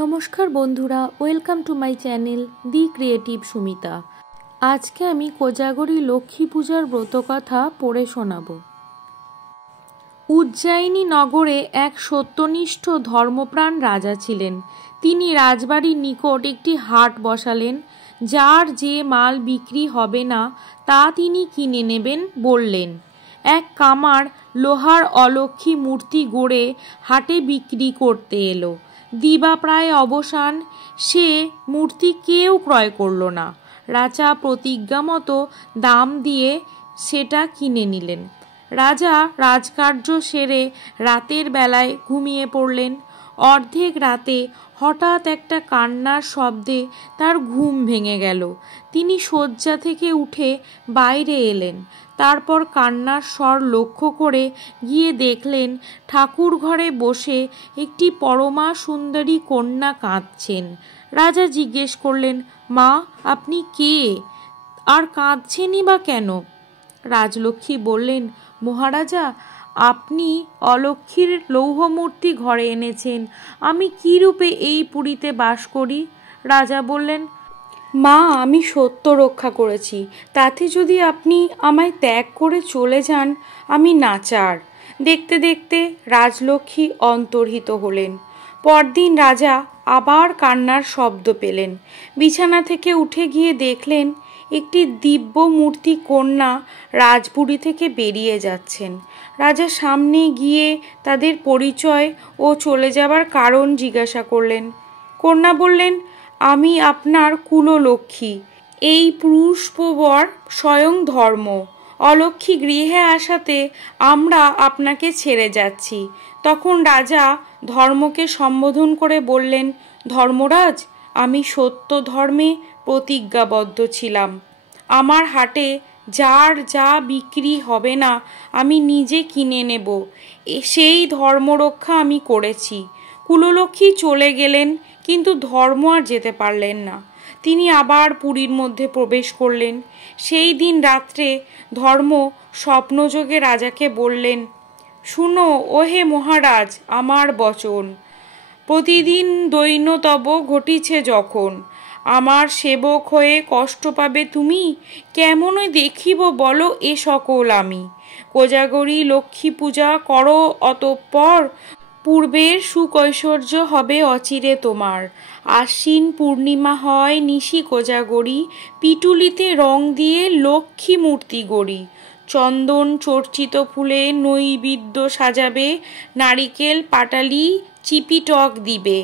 নমস্কার বন্ধুরা, welcome to my channel the creative Sumita. আজকে আমি কোজাগরী লক্ষ্মী পূজার ব্রতকথা পড়ে শোনাব। উজ্জয়িনী নগরে এক সত্যনিষ্ঠ ধর্মপ্রাণ রাজা ছিলেন। তিনি রাজবাড়ির নিকট একটি হাট বসালেন। যার যে মাল বিক্রি হবে না তা তিনি কিনে নেবেন বললেন। এক কামার লোহার অলক্ষ্মী মূর্তি গড়ে হাটে বিক্রি করতে এলো। দিবা প্রায় অবসান, সে মূর্তি কেউ ক্রয় করল না। রাজা প্রতিজ্ঞা মতো দাম দিয়ে সেটা কিনে নিলেন। রাজা রাজকার্য সেরে রাতের বেলায় ঘুমিয়ে পড়লেন। অর্ধেক রাতে হঠাৎ একটা কান্নার শব্দে তার ঘুম ভেঙে গেল। তিনি শয্যা থেকে উঠে বাইরে এলেন। তারপর কান্নার স্বর লক্ষ্য করে গিয়ে দেখলেন ঠাকুর ঘরে বসে একটি পরমা সুন্দরী কন্যা কাঁদছেন। রাজা জিজ্ঞেস করলেন, মা, আপনি কে আর কাঁদছেনই বা কেন? রাজলক্ষ্মী বললেন, মহারাজা, আপনি অলক্ষ্মীর লৌহমূর্তি ঘরে এনেছেন। আমি কি রূপে এই পুরীতে বাস করি? রাজা বললেন, মা, আমি সত্য রক্ষা করেছি, তাতে যদি আপনি আমায় ত্যাগ করে চলে যান আমি নাচার। দেখতে দেখতে রাজলক্ষ্মী অন্তর্হিত হলেন। পরদিন রাজা আবার কান্নার শব্দ পেলেন। বিছানা থেকে উঠে গিয়ে দেখলেন একটি দিব্য মূর্তি কন্যা রাজপুরী থেকে বেরিয়ে যাচ্ছেন। রাজা সামনে গিয়ে তাদের পরিচয় ও চলে যাবার কারণ জিজ্ঞাসা করলেন। কন্যা বললেন, আমি আপনার কুললক্ষ্মী, এই পুষ্পবর স্বয়ং ধর্ম। অলক্ষ্মী গৃহে আসাতে আমরা আপনাকে ছেড়ে যাচ্ছি। তখন রাজা ধর্মকে সম্বোধন করে বললেন, ধর্মরাজ, আমি সত্য ধর্মে প্রতিজ্ঞাবদ্ধ ছিলাম। আমার হাটে যার যা বিক্রি হবে না আমি নিজে কিনে নেব, সেই ধর্মরক্ষা আমি করেছি। কুললক্ষ্মী চলে গেলেন, কিন্তু ধর্ম আর যেতে পারলেন না। তিনি আবার পুরীর মধ্যে প্রবেশ করলেন। সেই দিন রাত্রে ধর্ম স্বপ্নযোগে রাজাকে বললেন, শুনো ওহে মহারাজ আমার বচন। প্রতিদিন দৈন্যতব ঘটিছে যখন, আমার সেবক হয়ে কষ্ট পাবে তুমি, কেমনই দেখিব বলো এ সকল আমি। কোজাগরী লক্ষ্মী পূজা করো অতঃপর, পূর্বের সুকৈশ্বর্য হবে অচিরে তোমার। আশ্বিন পূর্ণিমা হয় নিশি কোজাগরী, পিটুলিতে রং দিয়ে লক্ষ্মী মূর্তি গড়ি। চন্দন চর্চিত ফুলে নৈবেদ্য সাজাবে, নারিকেল পাটালি চিপিটক দিবে।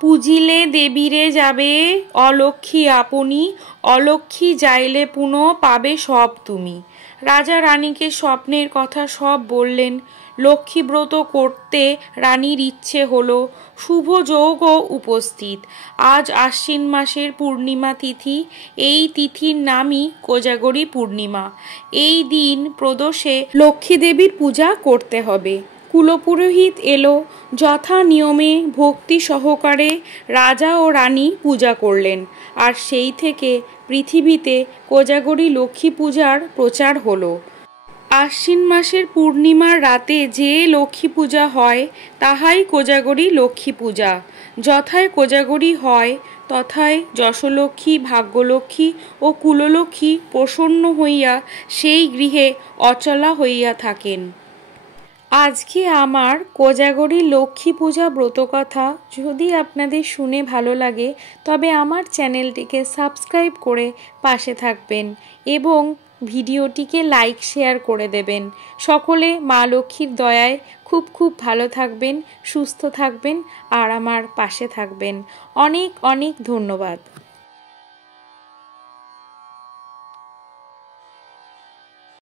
পুজিলে দেবীরে যাবে অলক্ষ্মী আপনি, অলক্ষ্মী যাইলে পুনঃ পাবে সব তুমি। রাজা রানীকে স্বপ্নের কথা সব বললেন। লক্ষ্মীব্রত করতে রানীর ইচ্ছে হলো। শুভ যোগ উপস্থিত। আজ আশ্বিন মাসের পূর্ণিমা তিথি। এই তিথির নামই কোজাগরী পূর্ণিমা। এই দিন প্রদোষে লক্ষ্মী দেবীর পূজা করতে হবে। কুলপুরোহিত এলো। যথা নিয়মে ভক্তি সহকারে রাজা ও রানী পূজা করলেন। আর সেই থেকে পৃথিবীতে কোজাগরী লক্ষ্মী পূজার প্রচার হলো। আশ্বিন মাসের পূর্ণিমার রাতে যে লক্ষ্মী পূজা হয় তাহাই কোজাগরী লক্ষ্মী পূজা। যথায় কোজাগরী হয় তথায় যশলক্ষ্মী, ভাগ্যলক্ষ্মী ও কুললক্ষ্মী প্রসন্ন হইয়া সেই গৃহে অচলা হইয়া থাকেন। আজকে আমার কোজাগরী লক্ষ্মী পূজা ব্রতকথা যদি আপনাদের শুনে ভালো লাগে তবে আমার চ্যানেলটিকে সাবস্ক্রাইব করে পাশে থাকবেন এবং ভিডিওটিকে লাইক শেয়ার করে দেবেন। সকলে মা লক্ষ্মীর দয়ায় খুব খুব ভালো থাকবেন, সুস্থ থাকবেন আর আমার পাশে থাকবেন। অনেক অনেক ধন্যবাদ।